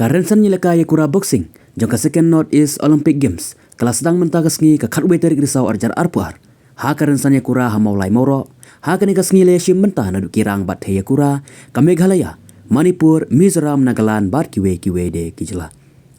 Karensan nyilaka ya kura boxing, jangka second North East Olympic Games, kelas sedang mentakas ngi ka khatwe tarik risau arjar arpuar. Ha karensan ya kura ha maulai moro, ha kani kas ngi le shim mentah nadu kirang bat ya kura, ka Meghalaya, Manipur, Mizoram, Nagaland bat kiwe de kijela.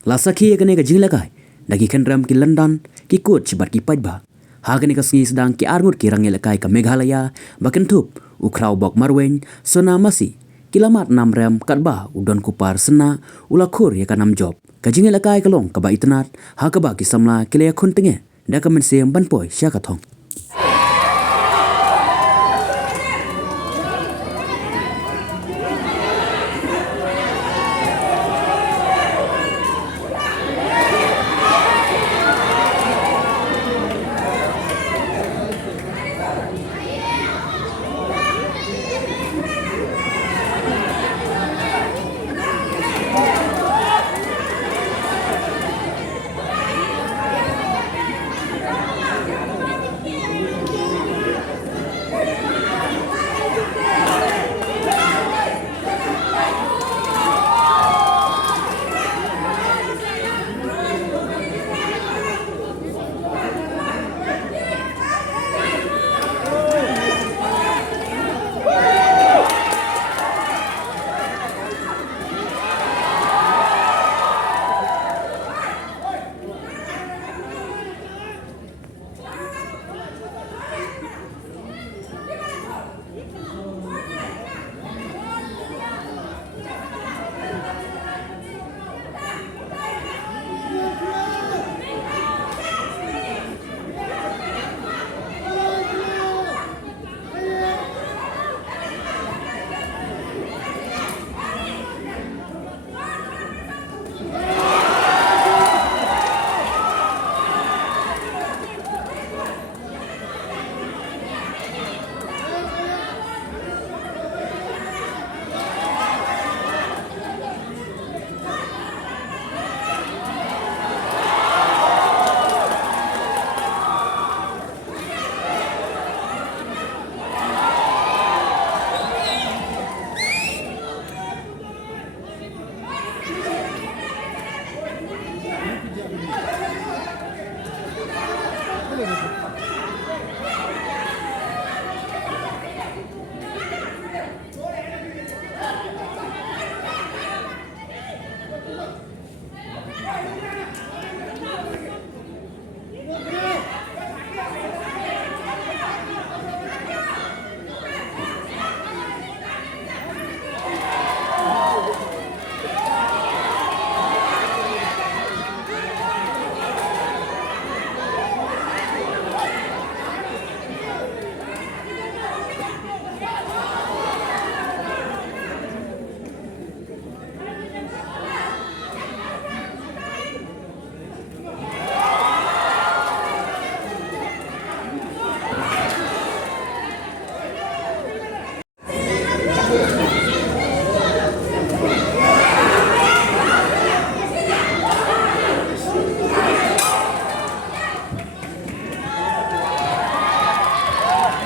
Lasaki ya kani ka jinglakai, dagi kendram ki London, ki coach bat ki pajba. Ha kani kas ngi sedang ki arngut kirang nyelakai ka Meghalaya, bakentup, ukrau bok marwen, sona masi, kilamat nam rem katba udon kupar sena ulakur ya kanam job kajing lakai kalong kaba itnat ha kaba kisamla kilaya kuntenge da kamen sem banpoi syakathong.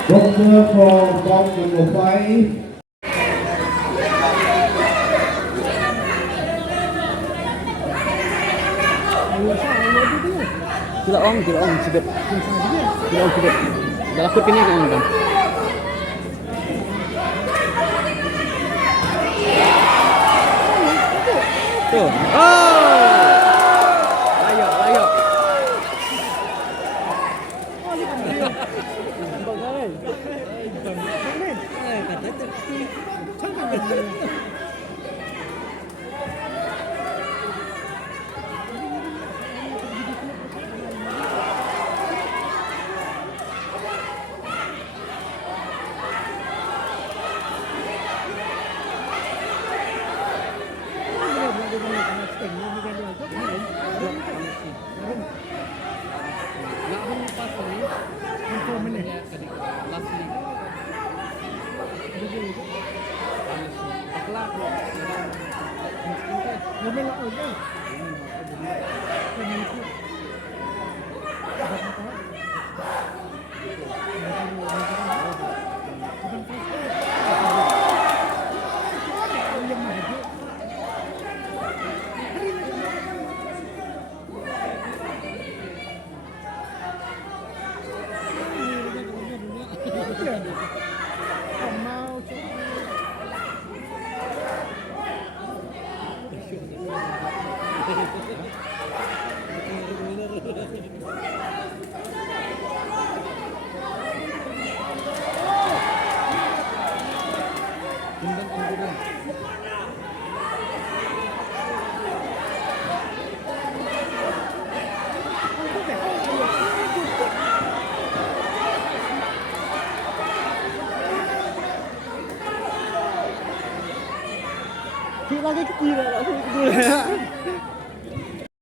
Doctor from box number 5. Tidak ong sebab. Tidak ong sebab. Dah lakut kini kan orang. Tuh. Oh. Layak. lagi kecil lah, kecil lah.